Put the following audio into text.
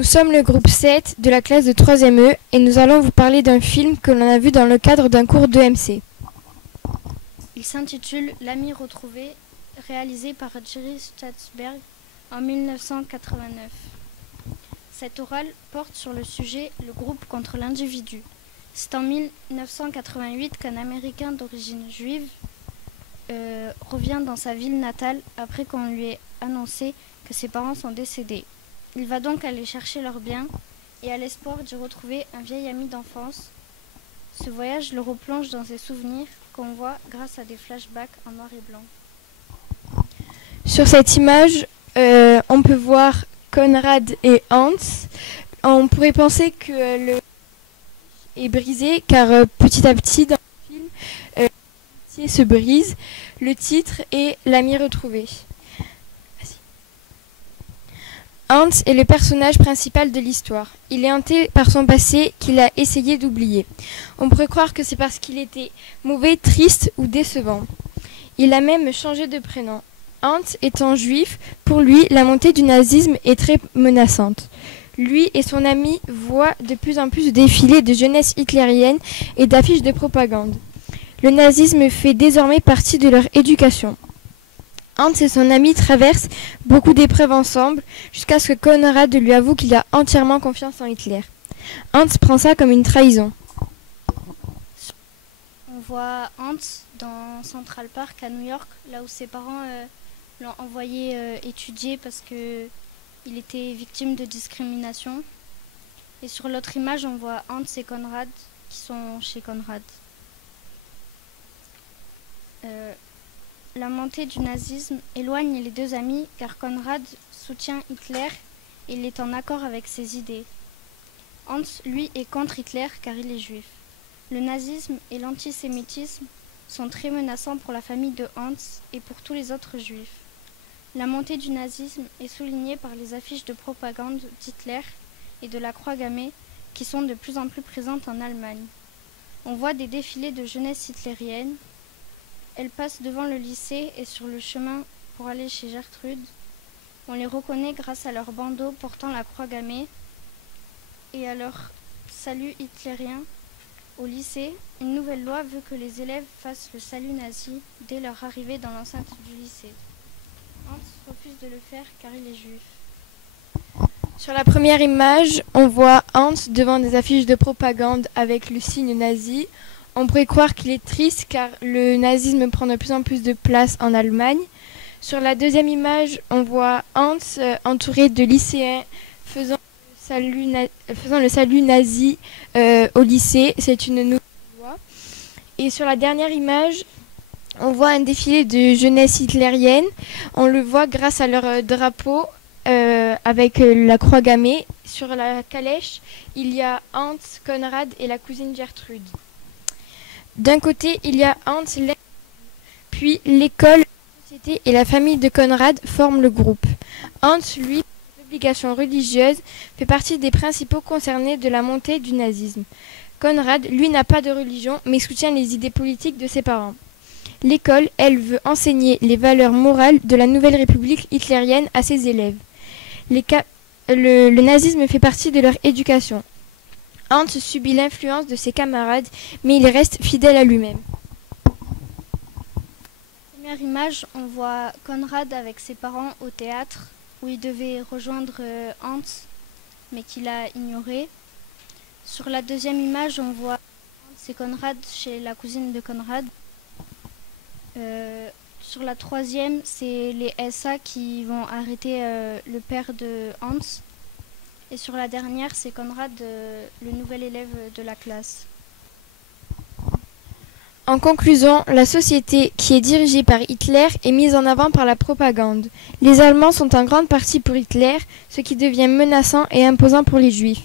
Nous sommes le groupe 7 de la classe de 3e E et nous allons vous parler d'un film que l'on a vu dans le cadre d'un cours d'EMC. Il s'intitule L'ami retrouvé, réalisé par Jerry Statsberg en 1989. Cet oral porte sur le sujet le groupe contre l'individu. C'est en 1988 qu'un Américain d'origine juive revient dans sa ville natale après qu'on lui ait annoncé que ses parents sont décédés. Il va donc aller chercher leurs biens et à l'espoir d'y retrouver un vieil ami d'enfance. Ce voyage le replonge dans ses souvenirs qu'on voit grâce à des flashbacks en noir et blanc. Sur cette image, on peut voir Conrad et Hans. On pourrait penser que le est brisé car petit à petit dans le film, l'amitié se brise. Le titre est L'ami retrouvé. Hans est le personnage principal de l'histoire. Il est hanté par son passé qu'il a essayé d'oublier. On pourrait croire que c'est parce qu'il était mauvais, triste ou décevant. Il a même changé de prénom. Hans étant juif, pour lui, la montée du nazisme est très menaçante. Lui et son ami voient de plus en plus de défilés de jeunesse hitlérienne et d'affiches de propagande. Le nazisme fait désormais partie de leur éducation. Hans et son ami traversent beaucoup d'épreuves ensemble jusqu'à ce que Conrad lui avoue qu'il a entièrement confiance en Hitler. Hans prend ça comme une trahison. On voit Hans dans Central Park à New York, là où ses parents l'ont envoyé étudier parce qu'il était victime de discrimination. Et sur l'autre image, on voit Hans et Conrad qui sont chez Conrad. La montée du nazisme éloigne les deux amis car Conrad soutient Hitler et il est en accord avec ses idées. Hans, lui, est contre Hitler car il est juif. Le nazisme et l'antisémitisme sont très menaçants pour la famille de Hans et pour tous les autres juifs. La montée du nazisme est soulignée par les affiches de propagande d'Hitler et de la croix gammée qui sont de plus en plus présentes en Allemagne. On voit des défilés de jeunesse hitlérienne. Elles passent devant le lycée et sur le chemin pour aller chez Gertrude. On les reconnaît grâce à leurs bandeaux portant la croix gammée et à leur salut hitlérien. Au lycée, une nouvelle loi veut que les élèves fassent le salut nazi dès leur arrivée dans l'enceinte du lycée. Hans refuse de le faire car il est juif. Sur la première image, on voit Hans devant des affiches de propagande avec le signe nazi. On pourrait croire qu'il est triste car le nazisme prend de plus en plus de place en Allemagne. Sur la deuxième image, on voit Hans entouré de lycéens faisant le salut nazi au lycée. C'est une nouvelle loi. Et sur la dernière image, on voit un défilé de jeunesse hitlérienne. On le voit grâce à leur drapeau avec la croix gammée. Sur la calèche, il y a Hans, Conrad et la cousine Gertrude. D'un côté, il y a Hans, puis l'école, la société et la famille de Conrad forment le groupe. Hans, lui, pour l'obligation religieuse, fait partie des principaux concernés de la montée du nazisme. Conrad, lui, n'a pas de religion, mais soutient les idées politiques de ses parents. L'école, elle, veut enseigner les valeurs morales de la nouvelle république hitlérienne à ses élèves. Le nazisme fait partie de leur éducation. Hans subit l'influence de ses camarades, mais il reste fidèle à lui-même. Première image, on voit Conrad avec ses parents au théâtre, où il devait rejoindre Hans, mais qu'il a ignoré. Sur la deuxième image, on voit Hans et Conrad chez la cousine de Conrad. Sur la troisième, c'est les SA qui vont arrêter le père de Hans. Et sur la dernière, c'est Conrad, le nouvel élève de la classe. En conclusion, la société qui est dirigée par Hitler est mise en avant par la propagande. Les Allemands sont en grande partie pour Hitler, ce qui devient menaçant et imposant pour les Juifs.